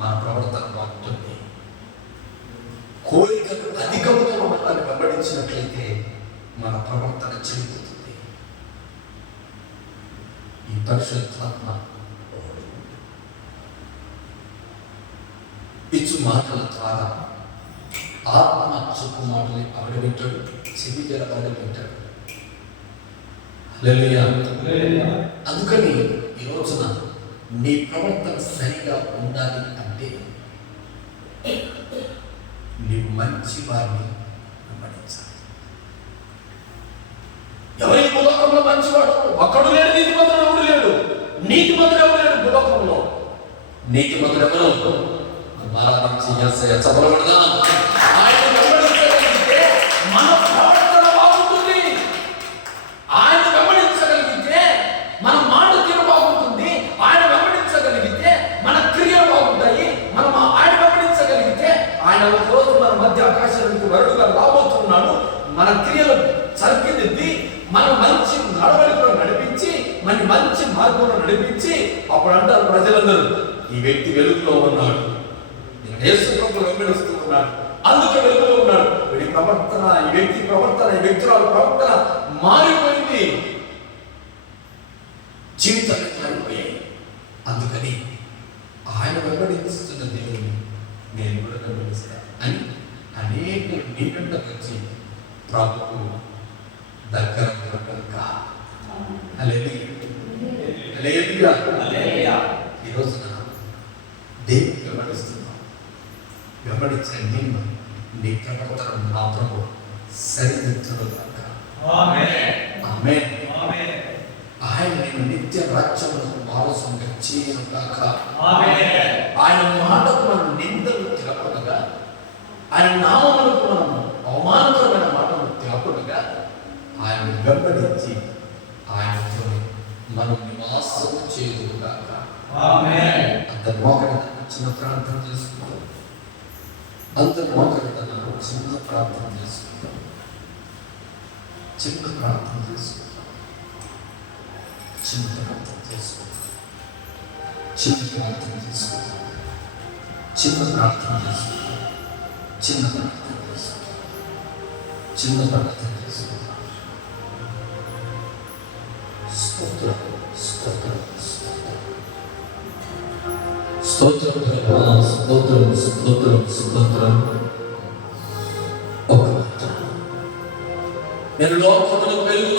మన ప్రవర్తన బాగుంటుంది. కోరికలు అధికముగా ఉన్న వారిని వెంబడించినట్లయితే మన ప్రవర్తన చెడిపోతుంది. ఈ పరిశుద్ధాత్మ పిచ్చు మాటల ద్వారా ఆత్మ చెప్పు మాటలు ఆవిడ వింటాడు, చెవి గలవాడు వింటాడు. హల్లెలూయా. అందుకని ఈ రోజున నీ ప్రవర్తన సరిగా ఉండాలి అంటే నీవు మంచి వారిని వెంబడించాలి. ఎవరి భూలోకంలో మంచివాడు ఒక్కడు లేడు, నీతిమంతుడు ఎవడు లేడు. నీతిమంతుడు ఎవడు లేడు భూలోకంలో. నీతిమంతుడు ఎవరు? ఆరాధించి యేసయ్య చెప్పబడదా? ఆయన వెంబడించగలిగితే మన ప్రవర్తన బాగుంటుంది. ఆయన వెంబడించగలిగితే మన మాట తీరు బాగుంటుంది. ఆయన వెంబడించగలిగితే మన క్రియలు బాగుంటాయి. మనం ఆయన వెంబడించగలిగితే ఆయన ఒక రోజు మన మధ్య ఆకాశానికి వరుడుగా రాబోతున్నాడు. మన క్రియలు సరిదిద్ది మన మంచి నడవడికలో నడిపించి, మన మంచి మార్గంలో నడిపించి, అప్పుడు అంటారు ప్రజలందరూ, ఈ వ్యక్తి వెలుగులో ఉన్నాడు, యేసు ప్రభువును వెంబడిస్తూ ఉన్నాడు, అందుకే వెలుగులో ఉన్నాడు. వీడి ప్రవర్తన, ఈ వ్యక్తి ప్రవర్తన, ఈ వ్యక్తుల ప్రవర్తన మారిపోయింది, జీవితాలు మారిపోయాయి. అందుకని ఆయన వెంబడిస్తున్న దేవుని నేను కూడా వెంబడిస్తాను అని అనేక నీకంట వచ్చి ప్రభువు దగ్గర ఈ రోజున దేవుని వెంబడిస్తున్నాం. వెంబడించిన నేను నీ ప్రవర్తన నా ప్రభు సరిదిద్దును గాక. ఆమేన్. ఆయన నేను నిత్య రాజ్యంలో వారసుగా చేయను గాక. ఆయన మాటకు మనం నిందలు తిరగకుండా, ఆయన నామములకు మనం అవమానకరమైన మాటలు తిరగకుండా ఆయన వెంబడించి ఆయనతో మనం నివాసం చేయదు గాక. అందరి మోకరి చిన్న ప్రార్థన చేసుకుంటాం. అందరి మోకరి చిన్న ప్రార్థన చేసుకుంటాం. చిన్న ప్రార్థన చేసుకుంటాం. చిన్న ప్రార్థన చేసుకుంటాం. చిన్న ప్రార్థన చేసుకుంటాం. చిన్న ప్రార్థన చేసుకుంటాం. చిన్న ప్రార్థన చేసుకుంటాం. చిన్న ప్రార్థన చేసుకుంటాం. స్తోత్రం, స్తోత్రం, స్తోత్రం, స్తోత్రం, స్తోత్రం, స్తోత్రం, స్తోత్రం. ఒక నేను లోకమునకు వెలుగు